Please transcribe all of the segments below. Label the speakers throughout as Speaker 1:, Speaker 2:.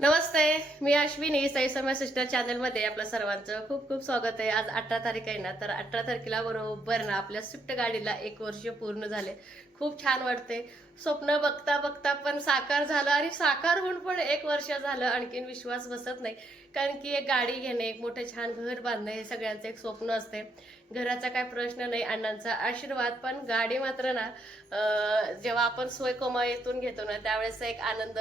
Speaker 1: नमस्ते मी अश्विनी. साई समय सिस्टर चॅनलमध्ये आपलं सर्वांचं खूप खूप स्वागत आहे. आज अठरा तारीख आहे ना तर अठरा तारखेला बरोबर ना आपल्या स्विफ्ट गाडीला एक वर्ष पूर्ण झाले. खूप छान वाटते. स्वप्न बघता बघता पण साकार झालं आणि साकार होऊन पण एक वर्ष झालं. आणखीन विश्वास बसत नाही. कारण की एक गाडी घेणे एक मोठं छान घर बांधणे हे सगळ्यांचं एक स्वप्न असते. घराचा काय प्रश्न नाही अण्णांचा आशीर्वाद. पण गाडी मात्र ना जेव्हा आपण सोय कमाईतून घेतो ना त्यावेळेस एक आनंद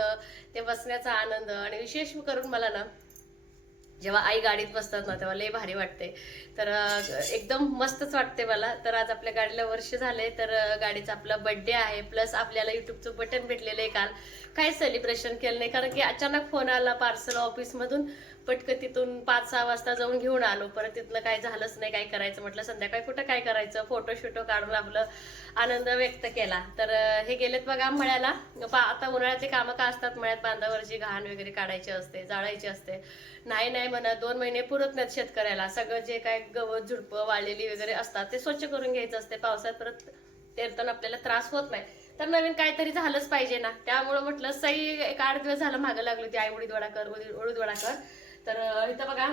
Speaker 1: ते बसण्याचा आनंद. आणि विशेष करून मला ना जेव्हा आई गाडीत बसतात ना तेव्हा लय भारी वाटते. तर एकदम मस्तच वाटते मला. तर आज आपल्या गाडीला वर्ष झाले तर गाडीचा आपला बर्थडे आहे प्लस आपल्याला युट्यूबचं बटन भेटलेलं आहे काल. काय सेलिब्रेशन केलं नाही कारण की अचानक फोन आला पार्सल ऑफिसमधून पटकन तिथून पाच सहा वाजता जाऊन घेऊन आलो. परत तिथलं काय झालंच नाही काय करायचं म्हटलं संध्याकाळी कुठं काय करायचं? फोटो शोटो काढून आपलं आनंद व्यक्त केला. तर हे गेलेत बघा मळ्याला. पा- आता उन्हाळ्याचे कामं का असतात? मळ्यात बांधावरची घाण वगैरे काढायची असते जाळायची असते. नाही नाही म्हणा दोन महिने पुरत नाहीत शेतकऱ्याला. सगळं जे काय गवत झुडपं वाळलेली वगैरे असतात ते स्वच्छ करून घ्यायचं असते. पावसात परत तेरताना आपल्याला त्रास होत नाही. तर नवीन काहीतरी झालंच पाहिजे ना. त्यामुळं म्हटलं सई एक आठ दिवस झालं मागं लागली होती. आई उडीद वडा कर उडीद वडा कर. तर इथं बघा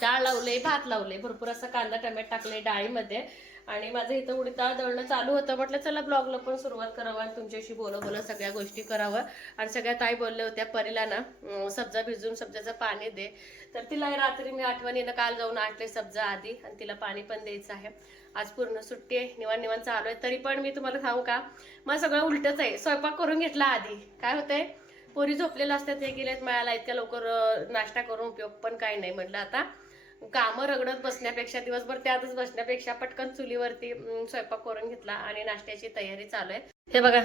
Speaker 1: डाळ लावले भात लावले भरपूर असं कांदा टमॅट टाकले डाळीमध्ये. आणि माझं इथं उडीद डाळ दळणं चालू होतं. म्हटलं चला ब्लॉगला पण सुरुवात करावं आणि तुमच्याशी बोलव बोला सगळ्या गोष्टी करावं. आणि सगळ्या ताई बोलल्या होत्या परीला ना सब्जा भिजून सब्जाचं पाणी दे. तर तिला रात्री मी आठवणीनं काल जाऊन आणले सब्जा आधी आणि तिला पाणी पण द्यायचं आहे. आज पूर्ण सुट्टी आहे निवान निवान चालू आहे. तरी पण मी तुम्हाला सांगू का मग सगळं उलटच आहे. स्वयंपाक करून घेतला आधी. काय होतंय? पोरी झोपलेल्या असतात हे गेलेत मिळाला इतक्या लवकर नाश्ता करून उपयोग पण काही नाही म्हटलं आता. कामं रगडत बसण्यापेक्षा दिवसभर त्यातच बसण्यापेक्षा पटकन चुलीवरती स्वयंपाक करून घेतला आणि नाश्त्याची तयारी चालू आहे. हे बघा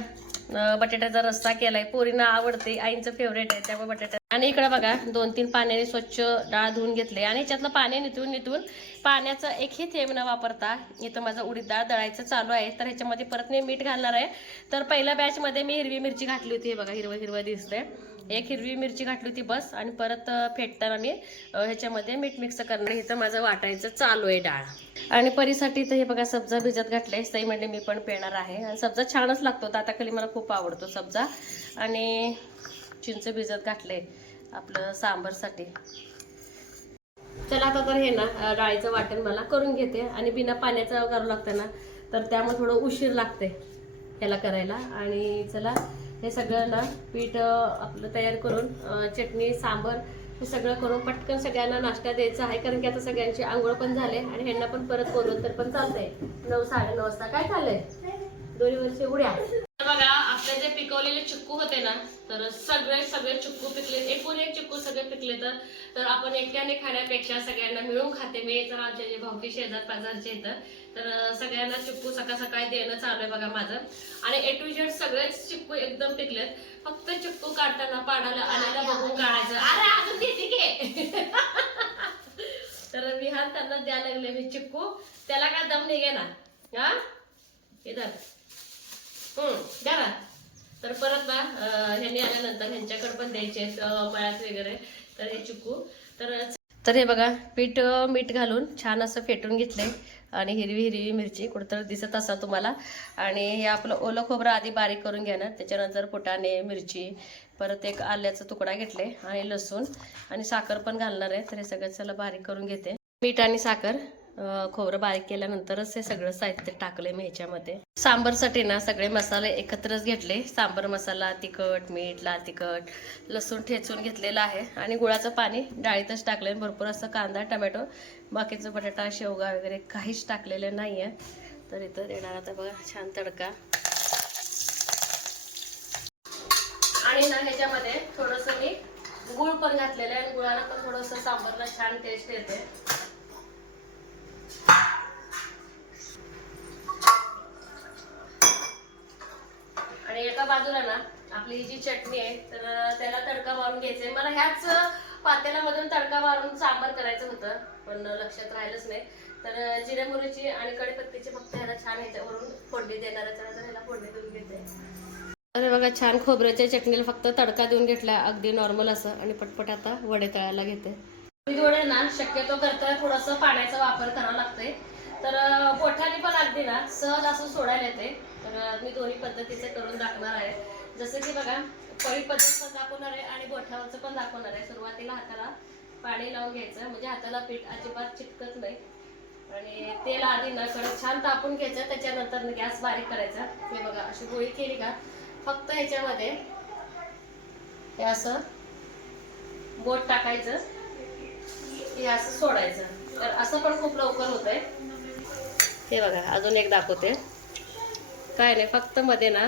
Speaker 1: बटाट्याचा रस्सा केलाय. पोरींना आवडते आईंचं फेवरेट आहे त्यामुळे बटाटा आणि इकडे बघा दोन तीन पाण्याने स्वच्छ डाळ धुवून घेतले. आणि याच्यातलं पाणी निथून निथून पाण्याचं एकही थेंब न वापरता इथं माझं उडीद डाळ दळायचं चालू आहे. तर ह्याच्यामध्ये परत मी मीठ घालणार आहे. तर पहिल्या बॅचमध्ये मी हिरवी मिरची घातली होती. हे बघा हिरवं हिरवं दिसतंय. एक हिरवी मिरची घातली होती बस आणि परत फेटताना मी ह्याच्यामध्ये मीठ मिक्स करणार. इथं माझं वाटायचं चालू आहे डाळ. आणि परीसाठी तर हे बघा सब्जा भिजत घातले सई म्हणजे मी पण पेणार आहे. आणि सब्जा छानच लागतो आता खाली मला खूप आवडतो सब्जा. आणि चिंच भिजत घातले आपलं सांबरसाठी. चला आता तर हे ना डाळीचं वाटण मला करून घेते. आणि बिना पाण्याचं करावं लागतं ना तर त्यामुळे थोडं उशीर लागते ह्याला करायला. आणि चला हे सगळं ना पीठ आपलं तयार करून चटणी सांबर हे सगळं करून पटकन सगळ्यांना नाश्ता द्यायचा आहे. कारण की आता सगळ्यांची आंघोळ पण झाले आणि ह्यांना पण परत बोलवून तर पण चालतंय. नऊ साडे नऊ वाजता. काय चाललंय? दोन्ही वर्षे उड्या. बघा आपले जे पिकवलेले चिक्कू होते ना तर सगळे सगळे चिक्कू पिकले एकूण एक चिक्कू सगळे पिकले तर तर आपण एकट्याने खाण्यापेक्षा सगळ्यांना मिळून खाते. मी तर आमचे जे भावकी शेजार पाजारचे येतं तर सगळ्यांना चिक्कू सकाळ सकाळी देणं चालू आहे बघा माझं. आणि ए टू झेड सगळेच चिक्कू एकदम पिकलेत. फक्त चिक्कू काढताना पाडाला आलेला बघून काढायचं. अरे अजून देते की. तर विहान त्यांना द्यायला लागले मी चिक्कू त्याला काय दम निघे ना हा? इधर हम्म द्या ना. तर परत बा ह्यांनी आल्यानंतर ह्यांच्याकडे पण द्यायचे आहेत, मळ्यात वगैरे. तर हे चिकू. तर तर हे बघा पीठ मीठ घालून छान असं फेटून घेतलंय. आणि हिरवी हिरवी मिरची कुठंतरी दिसत असा तुम्हाला. आणि हे आपलं ओलं खोबरं आधी बारीक करून घेणार त्याच्यानंतर फुटाणे मिरची परत एक आल्याचा तुकडा घेतलाय आणि लसूण. आणि साखर पण घालणार आहे. तर हे सगळं चला बारीक करून घेते. मीठ आणि साखर. खोबरं बारीक केल्यानंतरच हे सगळं साहित्य टाकलंय मी ह्याच्यामध्ये. सांबरसाठी ना सगळे मसाले एकत्रच घेतले. सांबर मसाला तिखट मीठ लाल तिखट लसूण ठेचून घेतलेलं आहे. आणि गुळाचं पाणी डाळीतच टाकलंय. भरपूर असं कांदा टमॅटो बाकीचं बटाटा शेवगा वगैरे काहीच टाकलेलं नाही आहे तर इथं देणार आता बघा छान तडका. आणि ना ह्याच्यामध्ये थोडंसं मी गुळ पण घातलेलं आहे. आणि गुळाला पण थोडंसं सांबरला छान टेस्ट येते आणि एका बाजूला ना आपली जी चटणी आहे तर त्याला तडका मारून घ्यायचंय. मला ह्याच पातेल्यामधून तडका मारून सांबार करायचं होतं पण लक्षात राहिलंच नाही. तर जिऱ्या मुरीची आणि कडीपत्तीची फक्त ह्याला छान ह्याच्यावरून फोडणी देणार ह्याला फोडणी देऊन घेते. अरे बघा छान खोबऱ्याच्या चटणीला फक्त तडका देऊन घेतला अगदी नॉर्मल असं आणि पटपट आता वडे तळायला घेते. वडे ना शक्यतो करता थोडंसं पाण्याचा वापर करावा लागतोय. तर बोठाने पण अगदी ना सहज असं सोडायला येते. तर मी दोन्ही पद्धतीचे करून दाखवणार आहे. जसं की बघा पळी पद्धत पण दाखवणार आहे आणि बोठावरचं पण दाखवणार आहे. सुरुवातीला हाताला पाणी लावून घ्यायचं. म्हणजे हाताला पीठ अजिबात चिटकत नाही. आणि तेल आधी ना कडक छान तापून घ्यायचं. त्याच्यानंतर गॅस बारीक करायचा. हे बघा अशी गोळी केली का? फक्त ह्याच्यामध्ये हे असं बोट टाकायचं. हे असं सोडायचं. तर असं पण खूप लवकर होतंय. हे बघा अजून एक दाखवते. काय नाही फक्त मध्ये ना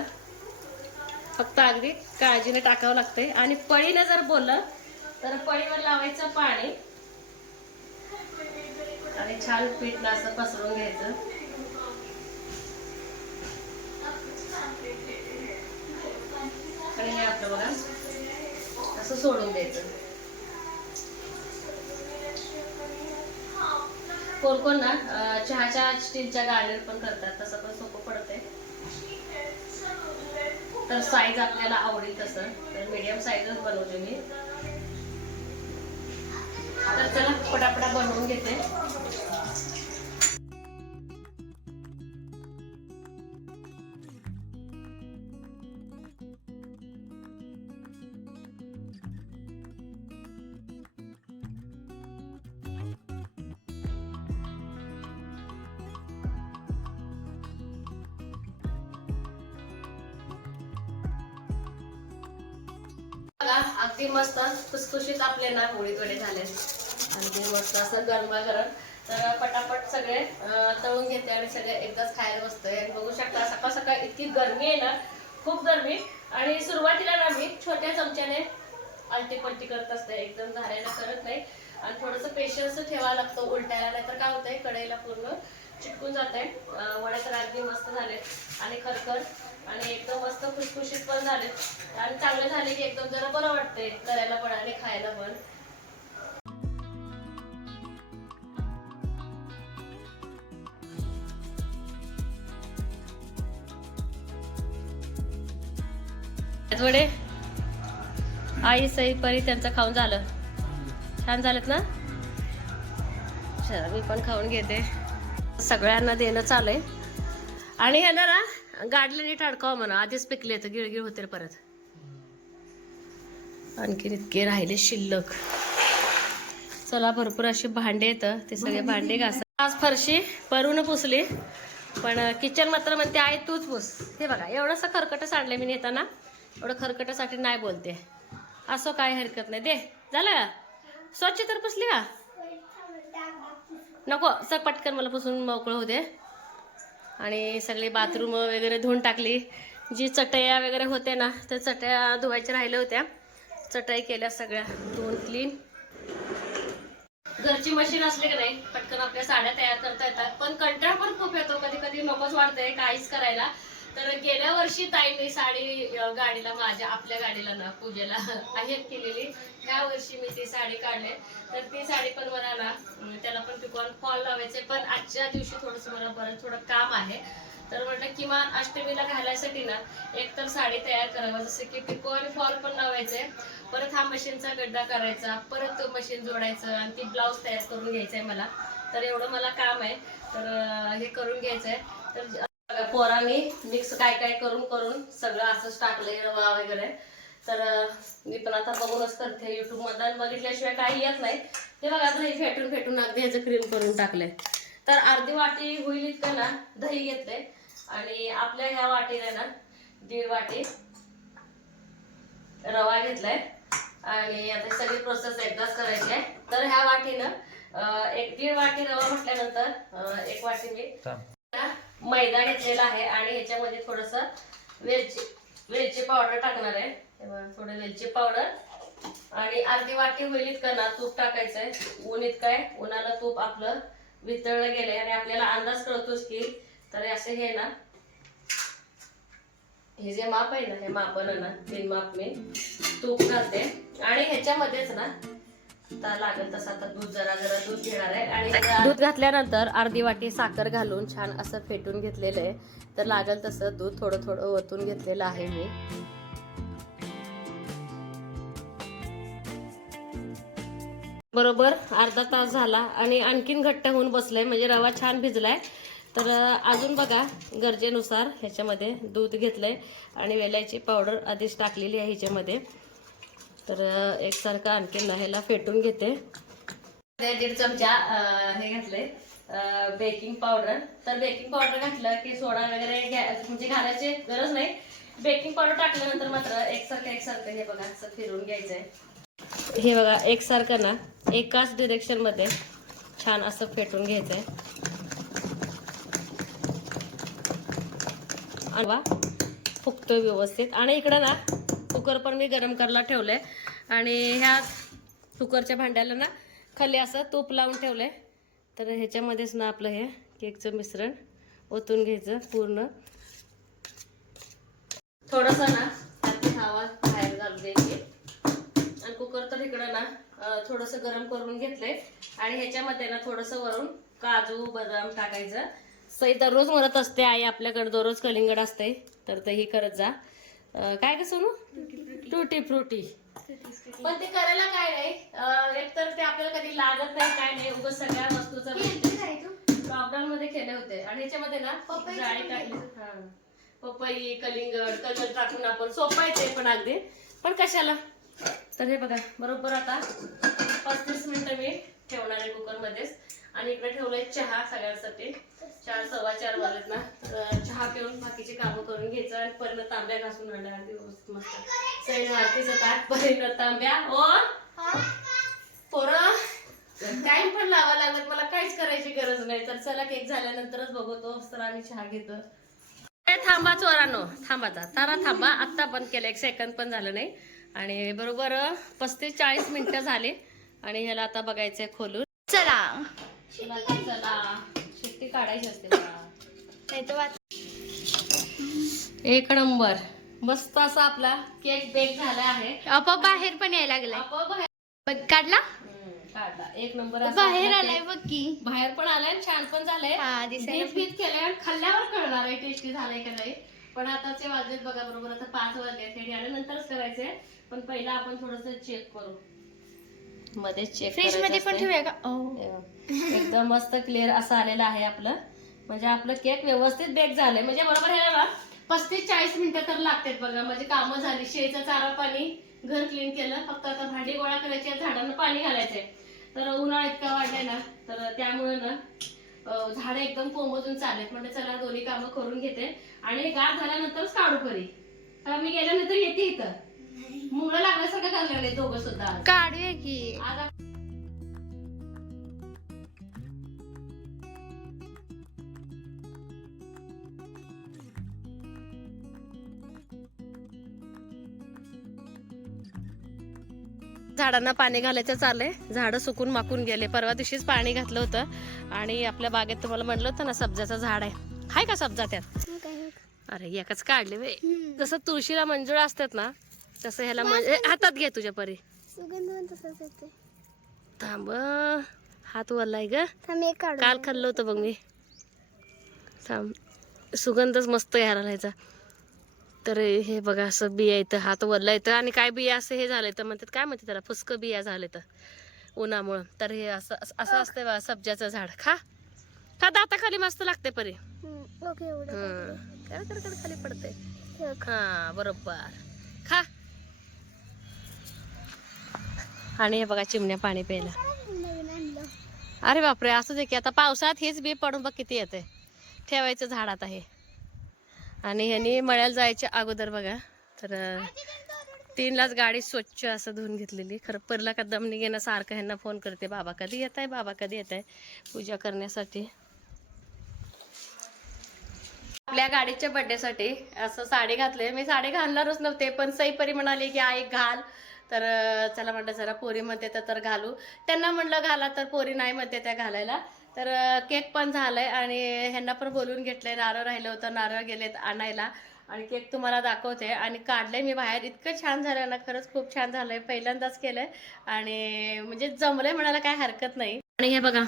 Speaker 1: फक्त अगदी काळजीने टाकावं लागतंय. आणि पळीनं जर बोललं तर पळीवर लावायचं पाणी. आणि छान पीठला असं पसरून घ्यायचं. आणि हे आपलं बघा असं सोडून द्यायचं. कोण कोण ना चहाच्या स्टीलच्या गाळणीवर पण करतात तसं पण सोपं पडतंय. तर साईज आपल्याला आवडेल तसं तर मीडियम साईजच बनवते मी. तर चला पटापटा बनवून घेते. अगदी मस्त खुसखुशीत आपले ना पोळी वडे झाले. अगदी मस्त असं गरमागरम. तर पटापट सगळे तळून घेते आणि सगळे एकदाच खायला बसतोय. आणि बघू शकता सकाळ सकाळ इतकी गरमी आहे ना खूप गरमी. आणि सुरुवातीला ना मी छोट्या चमच्याने आलटी पलटी करत असते. एकदम झाऱ्याला करत नाही. आणि थोडंसं पेशन्स ठेवावं लागतं उलटायला. नाही तर काय होतंय कढईला पूर्ण चिटकून जात आहे वडे तर अगदी मस्त झाले. आणि खरखर. आणि एकदम मस्त खुशखुशीत पण झाले. आणि चांगले झाले की एकदम जरा बरं वाटतंय करायला पण आणि खायला पण. वडे? आई सई परी त्यांचं खाऊन झालं. छान झालेत ना? चला मी पण खाऊन घेते. सगळ्यांना देणं चालू आहे आणि हे ना गाडलं नीट अडकावं म्हणा. आधीच पिकले तर गिळगिळ होते परत. आणखीन इतके राहिले शिल्लक. चला भरपूर अशी भांडे येतं. ते सगळे भांडे घासा. आज फरशी परून पुसली. पण किचन मात्र म्हणते आहे तूच पुस. हे बघा एवढंसं खरकटं सांडलं मी नेताना. एवढं खरकटासाठी नाही बोलते. असं काय हरकत नाही. दे झालं का? स्वच्छ तर पुसली का? नको सग पटकन मला पुसून मोकळं दे. आणि सगळी बाथरूम वगैरे धुवून टाकली. जी चटया वगैरे होते ना त्या चटया धुवायच्या राहिल्या होत्या. चटई केल्या सगळ्या धुवून क्लीन घरची मशीन असली की नाही पटकन आपल्या साड्या तयार करता येतात. पण कंटाळ पण खूप येतो. कधी कधी नकोच वाटतंय काहीच करायला. तर गेल्या वर्षी ताईंनी साडी गाडीला माझ्या आपल्या गाडीला ना पूजेला आयात केलेली. ह्या वर्षी मी ती साडी काढले. तर ती साडी पण मला ना त्याला पण पिकॉन फॉल लावायचे. पण आजच्या दिवशी थोडंसं मला बरं थोडं काम आहे. तर म्हटलं किमान अष्टमीला घालायसाठी ना एक तर साडी तयार करावं. जसं की पिको आणि फॉल पण लावायचे. परत हा मशीनचा गड्डा करायचा. परत मशीन जोडायचं आणि ती ब्लाऊज तयार करून घ्यायचंय मला. तर एवढं मला काम आहे. तर हे करून घ्यायचंय. तर पोरांनी मिक्स काय काय करून करून सगळं असंच टाकलंय रवा वगैरे. तर मी पण आता बघूनच करते युट्यूब मधून बघितल्याशिवाय काही येत नाही. हे बघा दही फेटून फेटून अगदी ह्याचं क्रीम करून टाकलंय. तर अर्धी वाटी होईल इतकं ना दही घेतलंय आणि आपल्या ह्या वाटीला ना दीड वाटी रवा घेतलाय. आणि आता सगळी प्रोसेस एकदाच करायची आहे. तर ह्या वाटीनं एक दीड वाटी रवा म्हटल्यानंतर एक वाटी मी मैदा घेतलेला आहे आणि ह्याच्यामध्ये थोडस वेलची वेलची पावडर टाकणार आहे. हे थोडं वेलची पावडर. आणि अर्धी वाटी होईल इतकं ना तूप टाकायचंय. ऊन इतकं आहे. उन्हाला तूप आपलं वितळलं गेलंय आणि आपल्याला अंदाज कळतोच की तर असं असे हे ना. हे जे माप आहे ना हे मापन ना तीन माप मी. तूप घालते. आणि ह्याच्यामध्येच ना लागेल तसं आता दूध जरा जरा दूध घेणार आहे. आणि दूध घातल्यानंतर अर्धी वाटी साखर घालून छान असं फेटून घेतलेलं आहे. तर लागेल तसं दूध थोडं थोडं ओतून घेतलेलं आहे मी. बरोबर अर्धा तास झाला आणि आणखीन घट्ट होऊन बसलाय म्हणजे रवा छान भिजलाय. तर अजून बघा गरजेनुसार ह्याच्यामध्ये दूध घेतलंय. आणि वेलायची पावडर आधीच टाकलेली आहे ह्याच्यामध्ये तर एकसारखं आणखी ह्याला फेटून घेते. दीड चमचा हे घातले बेकिंग पावडर तर बेकिंग पावडर घातलं की सोडा वगैरे म्हणजे घालायची गरज नाही. बेकिंग पावडर टाकल्यानंतर मात्र एकसारखं एकसारखं हे बघा असं फिरून घ्यायचंय. हे बघा एकसारखं ना एकाच डिरेक्शनमध्ये छान असं फेटून घ्यायचंय. आणि वा फुगतोय व्यवस्थित. आणि इकडं ना कुकर पण मी गरम करायला ठेवलंय. आणि ह्या कुकरच्या भांड्याला ना खाली असं तूप लावून ठेवलंय. तर ह्याच्यामध्येच ना आपलं हे केकचं मिश्रण ओतून घ्यायचं पूर्ण. थोडंसं ना त्यातली हवा बाहेर घालून द्यायची आणि कुकर तर इकडं ना थोडंसं गरम करून घेतलंय. आणि ह्याच्यामध्ये ना थोडंसं वरून काजू बदाम टाकायचं. सई दररोज म्हणत असते आई आपल्याकडे दररोज कलिंगड असते तर ते ही करत जा. काय का सोनू? टुटी फ्रुटी पण ते करायला काय नाही. अं, एकतर ते आपल्याला कधी लागत नाही काय नाही उगाच सगळ्या वस्तूचं लॉकडाऊन मध्ये केले होते. आणि ह्याच्यामध्ये ना जाळी टाकली. हा. पपई कलिंगड कलर टाकून आपण सोपं आहे ते पण अगदी. पण कशाला? तर हे बघा बरोबर आता पस्तीस मिनिटं मी ठेवणार आहे कुकर मध्येच आणि इकडे ठेवलंय चहा सगळ्यांसाठी. चार सव्वा चार वाजत ना. चहा पिऊन बाकीचे कामं करून घ्यायचं आणि परत तांब्या घासून आणल्या. व्यवस्थित मस्त. सैन आरतीचं ताट परत तांब्या. ओ? पोर? टाइम पण लावा लागत मला काहीच करायची गरज नाही. तर चला केक झाल्यानंतरच बघतो तर आम्ही चहा घेतो. थांबा चोरानो. थांबाचा तारा थांबा. आत्ता बंद केलं एक सेकंद पण झालं नाही. आणि बरोबर पस्तीस चाळीस मिनिटं झाले. आणि ह्याला आता बघायचंय खोलून.
Speaker 2: चला.
Speaker 1: चला. शिट्टी काढायची असते.
Speaker 2: नाही तर
Speaker 1: एक नंबर. मस्त असा आपला केक बेक झाला आहे.
Speaker 2: आपोआप बाहेर पण यायला लागलाय.
Speaker 1: आपोआप बाहेर.
Speaker 2: बघ काढला?
Speaker 1: हम्म, काढला. एक नंबर असा
Speaker 2: बाहेर
Speaker 1: आपला
Speaker 2: आलाय
Speaker 1: cake.
Speaker 2: बघ की.
Speaker 1: बाहेर पण आलाय आणि छान पण झालंय.
Speaker 2: हा दिसायला
Speaker 1: बीत बीत केलंय आणि खाल्ल्यावर कळणार आहे टेस्टी झालंय का नाही. पण आताचे वाजलेत बघा बरोबर. आता पाच वाजले हे आल्यानंतरच करायचंय. पण पहिला आपण थोडस चेक करू. मध्ये चेक
Speaker 2: फ्रीजमध्ये पण ठेवूया का? ओ.
Speaker 1: एकदम मस्त क्लिअर असं आलेलं आहे आपलं. म्हणजे आपलं केक व्यवस्थित बेक झालंय. म्हणजे बरोबर हे ना पस्तीस चाळीस मिनिटं तर लागतात बघा. म्हणजे कामं झाली. शेचं चारा पाणी घर क्लीन केलं. फक्त आता भांडी गोळा करायची आहे, झाडांना पाणी घालायचंय. तर उन्हाळा इतका वाढलाय ना तर त्यामुळे ना झाडं एकदम कोमजून चालेत म्हणजे चला दोन्ही कामं करून घेते. आणि गार झाल्यानंतरच काढू परी. मी गेल्यानंतर येते इथं. मुंगळं लागल्यासारखं दोघं सुद्धा आज.
Speaker 2: काढूया की.
Speaker 1: आज आप- झाडांना पाणी घालायचं चाललंय. झाडं सुकून माकून गेले. परवा दिवशीच पाणी घातलं होतं. आणि आपल्या बागेत तुम्हाला म्हणलं होतं ना सब्जाचं झाड आहे. हाय का सब्जा त्यात? अरे एकच काढले वे जसं तुळशीला मंजुळा असतात ना तसं ह्याला म्हणजे हातात घे तुझ्या परी.
Speaker 2: सुगंध तसाच येते
Speaker 1: थांब हात वरलाय ग.
Speaker 2: थांब एक काढू
Speaker 1: काल खाल्लं होतं बघ मी. थांब सुगंधच मस्त यायला राहायचा तर हे बघा असं बिया येतं हात वरला येतं आणि काय बिया असं हे झालंय तर म्हणतात काय म्हणते त्याला फुसकं बिया झाले तर उन्हामुळं. तर हे असं असं असतंय बा सब्जाचं झाड. खा. खा दाताखाली मस्त लागते परी.
Speaker 2: ओके.
Speaker 1: कर? कर खाली पडते. हा बरोबर. खा. आणि हे बघा चिमण्या पाणी प्यायला. अरे बापरे असू दे की आता पावसात हेच बी पडून बघ किती येते ठेवायचं झाडात आहे. आणि ह्यानी मळ्याला जायच्या अगोदर बघा तर तीनलाच गाडी स्वच्छ असं धुवून घेतलेली. खरं परला का दम निघेना सारखं ह्यांना फोन करते बाबा कधी येत आहे बाबा कधी येत आहे पूजा करण्यासाठी. आपल्या गाडीच्या बड्डेसाठी असं साडी घातले मी साडी घालणारच नव्हते पण सईपरी म्हणाली की आई घाल. तर चला म्हटलं जरा पोरी म्हणते तर तर घालू. त्यांना म्हणलं घाला तर पोरी नाही म्हणते त्या घालायला. तर केक पण झालाय आणि ह्यांना पण बोलून घेतलंय. नारळ राहिलं होतं नारळ गेलेत आणायला. आणि केक तुम्हाला दाखवते. आणि काढलंय मी बाहेर. इतकं छान झालं ना खरंच खूप छान झालंय. पहिल्यांदाच केलंय. आणि म्हणजे जमलंय म्हणायला काय हरकत नाही. आणि हे बघा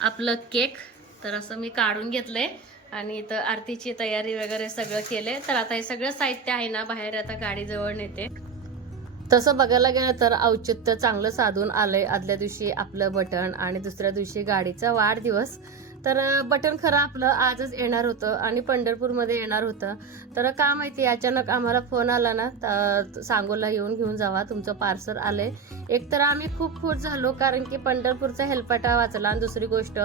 Speaker 1: आपलं केक. तर असं मी काढून घेतलंय. आणि इथं आरतीची तयारी वगैरे सगळं केलंय. तर आता हे सगळं साहित्य आहे ना बाहेर आता गाडीजवळ नेते. तसं बघायला गेलं तर औचित्य चांगलं साधून आलंय. आदल्या दिवशी आपलं बटन आणि दुसऱ्या दिवशी गाडीचा वाढदिवस. तर बटन खरं आपलं आजच येणार होतं आणि पंढरपूरमध्ये येणार होतं. तर का माहिती अचानक आम्हाला फोन आला ना तर सांगोला येऊन घेऊन जावा तुमचं पार्सल आलंय. एक तर आम्ही खूप खुश झालो कारण की पंढरपूरचा हेलपाटा वाचला. आणि दुसरी गोष्ट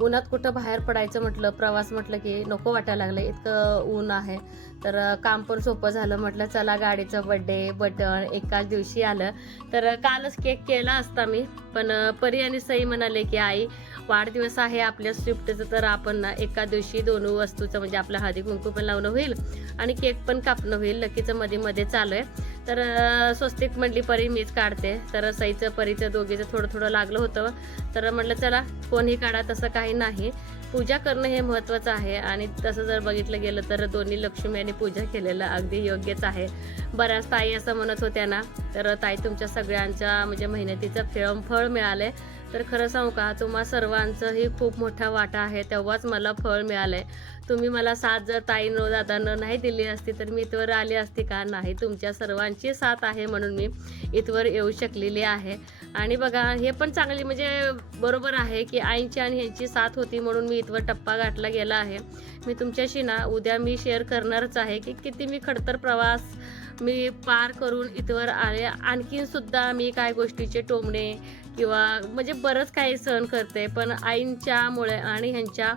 Speaker 1: उन्हात कुठं बाहेर पडायचं म्हटलं प्रवास म्हटलं की नको वाटायला लागलं इतकं ऊन आहे. तर काम पण सोपं झालं. म्हटलं चला गाडीचं बड्डे बटन एकाच दिवशी आलं. तर कालच केक केला असता मी. पण परी आणि सई म्हणाले की आई वाढदिवस आहे. आपल्या स्विफ्टचं तर आपण ना एका दिवशी दोन वस्तूचं म्हणजे आपलं हळदी कुंकू पण लावणं होईल आणि केक पण कापणं होईल. लकीचं मध्ये मध्ये चालू आहे तर स्वस्तिक म्हणली परी मीच काढते. तर सईचं परीचं दोघीचं थोडं थोडं लागलं होतं. तर म्हटलं चला कोणी काढा तसं काही नाही. पूजा करणं हे महत्त्वाचं आहे. आणि तसं जर बघितलं गेलं तर दोन्ही लक्ष्मी आणि पूजा केलेलं अगदी योग्यच आहे. बऱ्याच ताई असं म्हणत होत्या ना तर ताई तुमच्या सगळ्यांच्या म्हणजे मेहनतीचं फळ मिळालं आहे तर खरं सांगू का तुम्हा सर्वांचंही खूप मोठा वाटा आहे तेव्हाच मला फळ मिळालंय. तुम्ही मला साथ जर ताईनं दादानं नाही दिली असती तर मी इथवर आली असती का? नाही तुमच्या सर्वांची साथ आहे म्हणून मी इथवर येऊ शकलेली आहे. आणि बघा हे पण चांगली म्हणजे बरोबर आहे की आईची आणि ह्यांची साथ होती म्हणून मी इथवर टप्पा गाठला गेला आहे. मी तुमच्याशी ना उद्या मी शेअर करणारच आहे की किती मी खडतर प्रवास मी पार करून इथवर आले. आणखीन सुद्धा मी काय गोष्टीचे टोमणे किंवा म्हणजे बरंच काही सहन करते पण आईंच्यामुळे आणि ह्यांच्या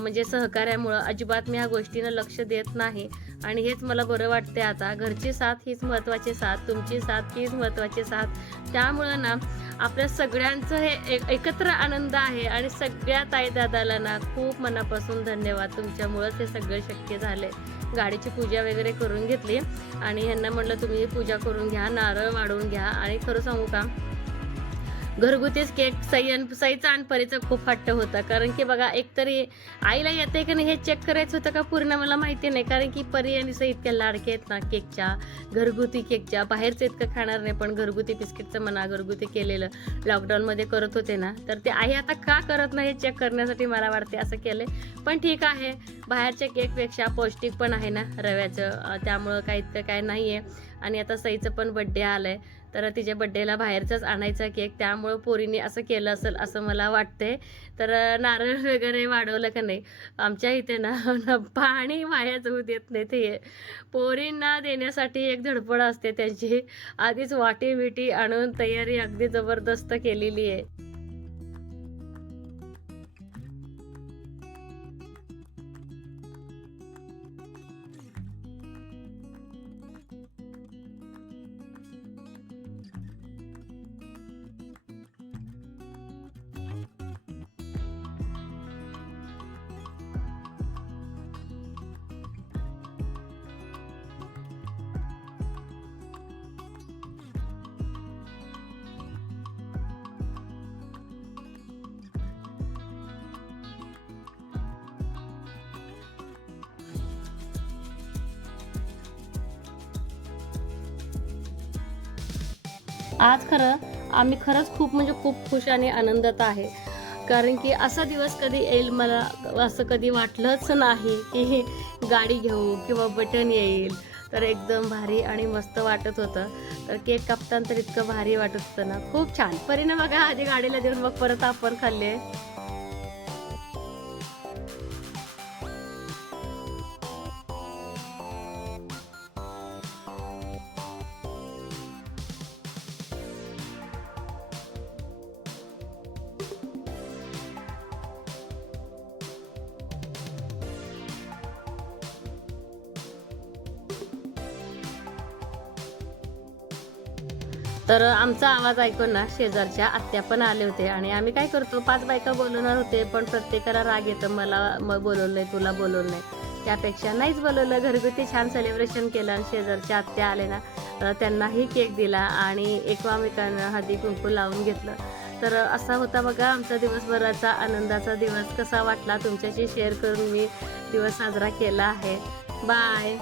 Speaker 1: म्हणजे सहकार्यामुळं अजिबात मी ह्या गोष्टीनं लक्ष देत नाही. आणि हेच मला बरं वाटते आता. घरची साथ हीच महत्त्वाची साथ तुमची साथ हीच महत्त्वाची साथ. त्यामुळं ना आपल्या सगळ्यांचं हे एक- एकत्र आनंद आहे आणि सगळ्या ताई दादाला ना खूप मनापासून धन्यवाद. तुमच्यामुळंच हे सगळं शक्य झाले गाडीची पूजा वगैरे करून घेतली आणि ह्यांना म्हटलं तुम्ही पूजा करून घ्या नारळ वाढवून घ्या आणि खरं सांगू का घरगुतीच केक सई आणि सईचा आणि परीचा खूप हट्ट होता. कारण की बघा एकतरी आईला येते की नाही हे चेक करायचं होतं का पूर्ण मला माहिती नाही. कारण की परी आणि सई इतक्या लाडके आहेत ना केकच्या घरगुती केकच्या. बाहेरचं इतकं खाणार नाही पण घरगुती बिस्किटचं म्हणा घरगुती केलेलं लॉकडाऊनमध्ये करत होते ना. तर ते आई आता का करत नाही हे चेक करण्यासाठी मला वाटते असं केलं पण ठीक आहे. बाहेरच्या केकपेक्षा पौष्टिक पण आहे ना रव्याचं. त्यामुळं काही इतकं काय नाही आहे आणि आता सईचं पण बड्डे आलं आहे तर तिच्या बड्डेला बाहेरचाच आणायचा केक त्यामुळं पोरीने असं केलं असेल असं मला वाटतंय. तर नारळ वगैरे वाढवलं का नाही? आमच्या इथे ना पाणी वाया जाऊ देत नाही ते. पोरींना देण्यासाठी एक धडपड असते त्यांची. आधीच वाटी विटी आणून तयारी अगदी जबरदस्त केलेली आहे. आज खरं आम्ही खरंच खूप म्हणजे खूप खुश आणि आनंदात आहे. कारण की असा दिवस कधी येईल मला असं कधी वाटलंच नाही की गाडी घेऊ किंवा बटन येईल. तर एकदम भारी आणि मस्त वाटत होतं. तर केक कापताना तर इतकं भारी वाटत होतं ना. खूप छान. परिणाम बघा आधी गाडीला देऊन मग परत आपण खाल्ले. तर आमचा आवाज ऐकून ना शेजारच्या आत्या पण आले होते आणि आम्ही काय करतो पाच बायका बोलवणार होते पण प्रत्येकाला राग येतं मला मग बोलवलंय तुला बोलवलं नाही त्यापेक्षा नाहीच बोलवलं. घरगुती छान सेलिब्रेशन केलं आणि शेजारच्या आत्या आले ना तर त्यांनाही केक दिला आणि एकमेकांना हळदी कुंकू लावून घेतलं. तर असा होता बघा आमचा दिवसभराचा आनंदाचा दिवस. कसा वाटला तुमच्याशी शेअर करून मी दिवस साजरा केला आहे. बाय